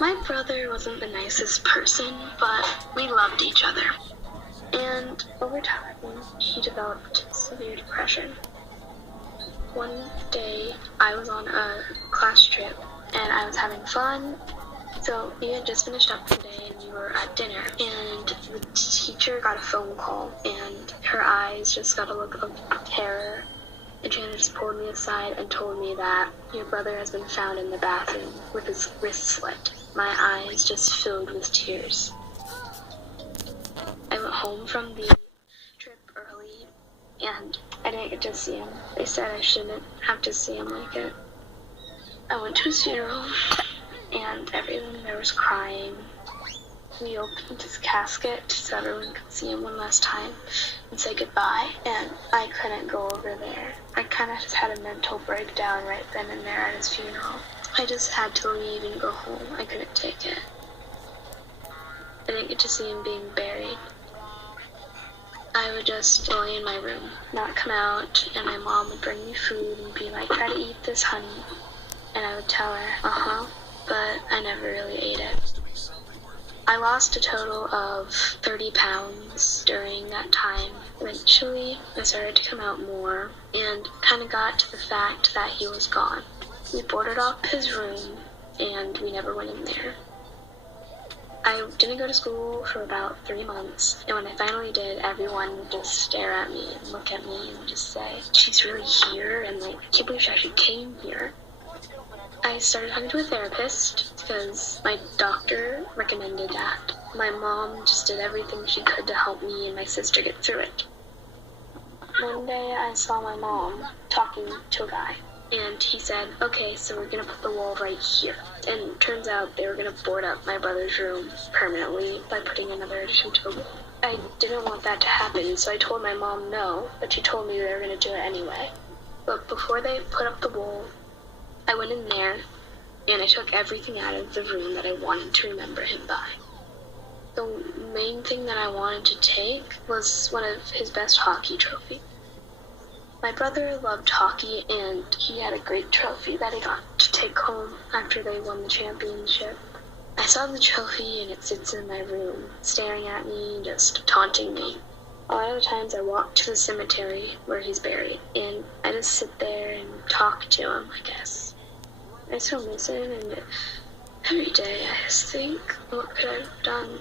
My brother wasn't the nicest person, but we loved each other. And over time, he developed severe depression. One day, I was on a class trip, and I was having fun. So we had just finished up for the day, and we were at dinner, and the teacher got a phone call, and her eyes just got a look of terror. And Jana just pulled me aside and told me that your brother has been found in the bathroom with his wrist slit. My eyes just filled with tears. I went home from the trip early, and I didn't get to see him. They said I shouldn't have to see him like it. I went to his funeral, and everyone there was crying. We opened his casket so everyone could see him one last time and say goodbye, and I couldn't go over there. I kind of just had a mental breakdown right then and there at his funeral. I just had to leave and go home. I couldn't take it. I didn't get to see him being buried. I would just lay in my room, not come out, and my mom would bring me food and be like, try to eat this, honey. And I would tell her, but I never really ate it. I lost a total of 30 pounds during that time. Eventually, I started to come out more and kind of got to the fact that he was gone. We boarded up his room, and we never went in there. I didn't go to school for about 3 months, and when I finally did, everyone would just stare at me and look at me and just say, she's really here, and I can't believe she actually came here. I started talking to a therapist because my doctor recommended that. My mom just did everything she could to help me and my sister get through it. One day I saw my mom talking to a guy, and he said, okay, so we're going to put the wall right here. And it turns out they were going to board up my brother's room permanently by putting another addition to the wall. I didn't want that to happen, so I told my mom no, but she told me they were going to do it anyway. But before they put up the wall, I went in there, and I took everything out of the room that I wanted to remember him by. The main thing that I wanted to take was one of his best hockey trophies. My brother loved hockey, and he had a great trophy that he got to take home after they won the championship. I saw the trophy, and it sits in my room, staring at me, just taunting me. A lot of the times I walk to the cemetery where he's buried, and I just sit there and talk to him, I guess. I still miss him, and every day I just think, what could I have done?